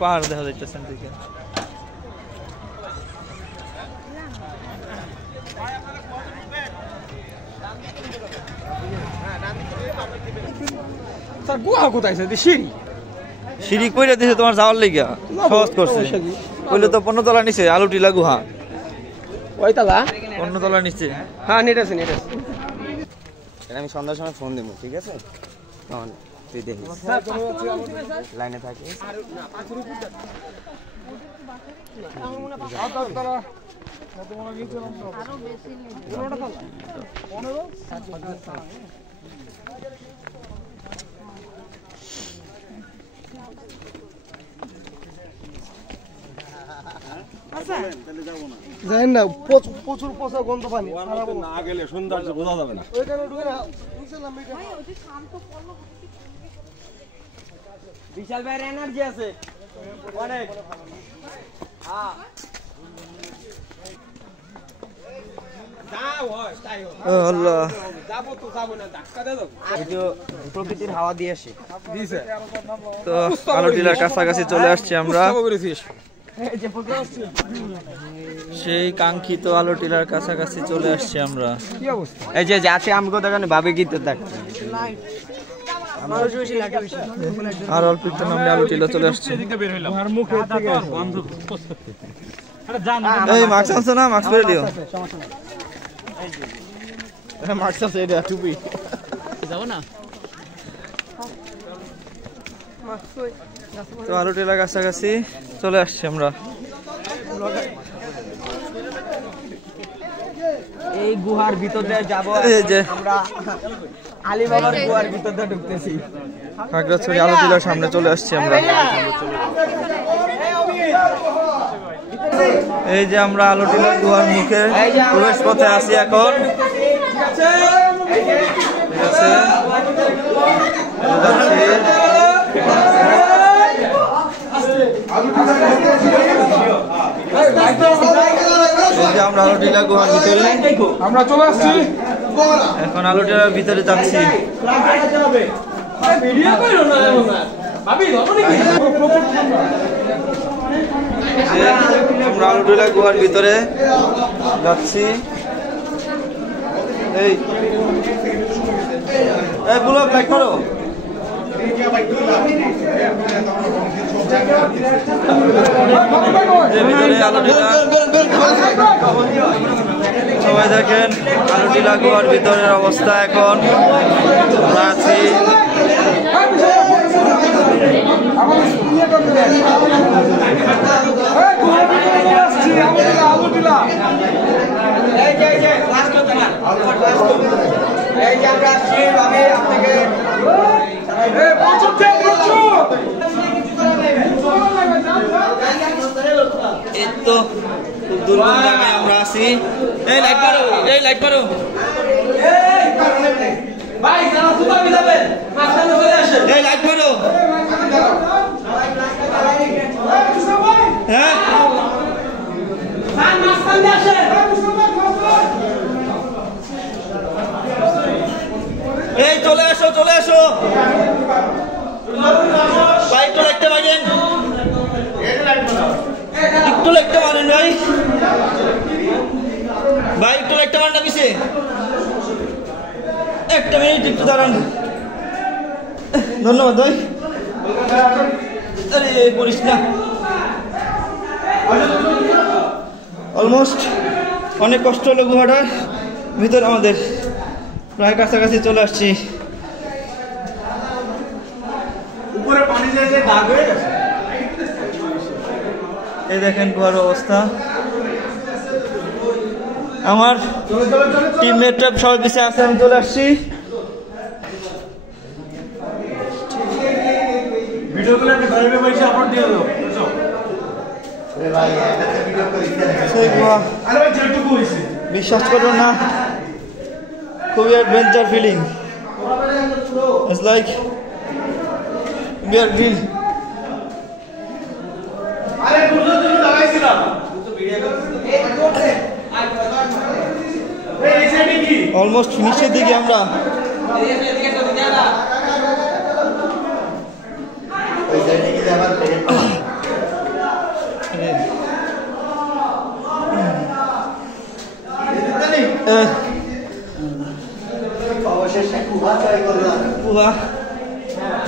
পাহাড় দেখা যাইতেছে দিকে। গুহা কোথায় সিঁড়ি সিঁড়ি কইরা দিছে তোমার যাওয়ার লাগিয়া সহজ করছে। কইলে তো 15 তলা নিচে আলুটিলা গুহা। ওই তালা 15 তলা নিচে। হ্যাঁ নেট আছে নেট আছে। আমি সন্ধ্যার সময় ফোন দেবো, ঠিক আছে? তখন তুই দেখিস লাইনে থাকিস। জানেন না প্রচুর পচা গন্ধ পানি না গেলে সৌন্দর্য বোঝা যাবে না। বিশাল ভাইয়ের এনার্জি আছে অনেক। প্রকৃতির হাওয়া দিয়ে আসি। তো আলুটিলার কাছাকাছি চলে আসছি আমরা। সেই কাঙ্ক্ষিত আলুটিলার কাছাকাছি চলে আসছি আমরা। এই যে আছে আমগো দেখেন ভাবে গীত থাকছে। আর অল্প একটু নামলে আলুটিলা চলে আসছে। এই মাস্ক আনছো না? মাস্ক পরে দিও। মাস্ক আছে এটা টুপি। যাবো না। তো আলুটিলার কাছাকাছি চলে আসছি আমরা। এই গুহার ভিতরে যাব আমরা। আলীবাবার গুহার ভিতরে ঢুকতেছি। খাগড়াছড়ি আলুটিলার সামনে চলে আসছি আমরা। এই যে আমরা আলুটিলার গুহার মুখে প্রবেশ পথে আছি এখন। ঠিক আছে, আমরা আলুটিলা গুহার ভিতরে আমরা চলে আসছি। এখন আলুটিলার ভিতরে যাচ্ছি। আমরা আলুটিলা গুহার ভিতরে যাচ্ছি। এই পুরো ব্যাক করো। ভিতরে আলুটিলা সবাই দেখেন আলুটিলা গুহার ভিতরের অবস্থা এখন আমরা আছি। এই তো খুব দুর্গম জায়গায় আমরা আছি। এই লাইট মারো, এই লাইট মারো। এই লাইট মারো। হ্যাঁ এই চলে আসো, চলে আসো। একটু লাইটটা মারেন, একটু লাইটটা মারেন ভাই। ভাই একটু লাইটটা মারেন না পিছে। একটা মিনিট একটু দাঁড়ান। ধন্যবাদ ভাই। আরে বলিস না, অলমোস্ট অনেক কষ্ট হলো গুহাটার ভিতরে আমাদের। প্রায় কাছাকাছি চলে আসছি। উপরে পানি যায় দাগ হয়ে গেছে। এই দেখেন গুহার অবস্থা। আমার টিমমেটরা সবাই পিছিয়ে আছে, আমি চলে আসছি। ভিডিওগুলো আপনি ঘরে বসে আপলোড দিয়ে দাও। সেই গুহা বিশ্বাস করো না, খুবই adventure feeling. It's like we are real. আরে দুটো তুমি লাগাইছিলাম দুটো ভিডিও করতে এই সাইডে কি অলমোস্ট ফিনিশের দিকে আমরা। গুহা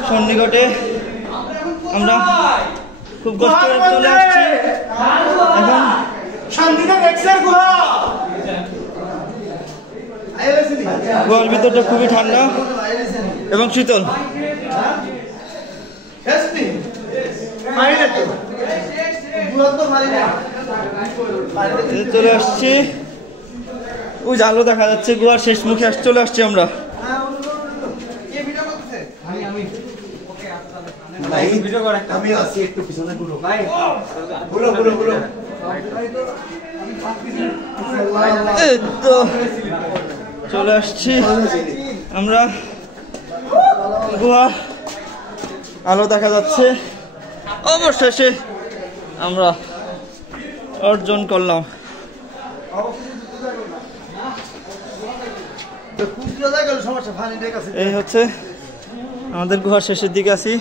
সন্নিকটে আমরা খুব কষ্ট করে চলে আসছি এখন। গুহার ভিতরটা খুবই ঠান্ডা এবং শীতল। চলে আসছি, ওই আলো দেখা যাচ্ছে, গুহার শেষ মুখে চলে আসছি আমরা। তো চলে আসছি আমরা, গুহা আলো দেখা যাচ্ছে, অবশেষে আমরা অর্জন করলাম। এই হচ্ছে আমাদের গুহার শেষের দিকে আছি।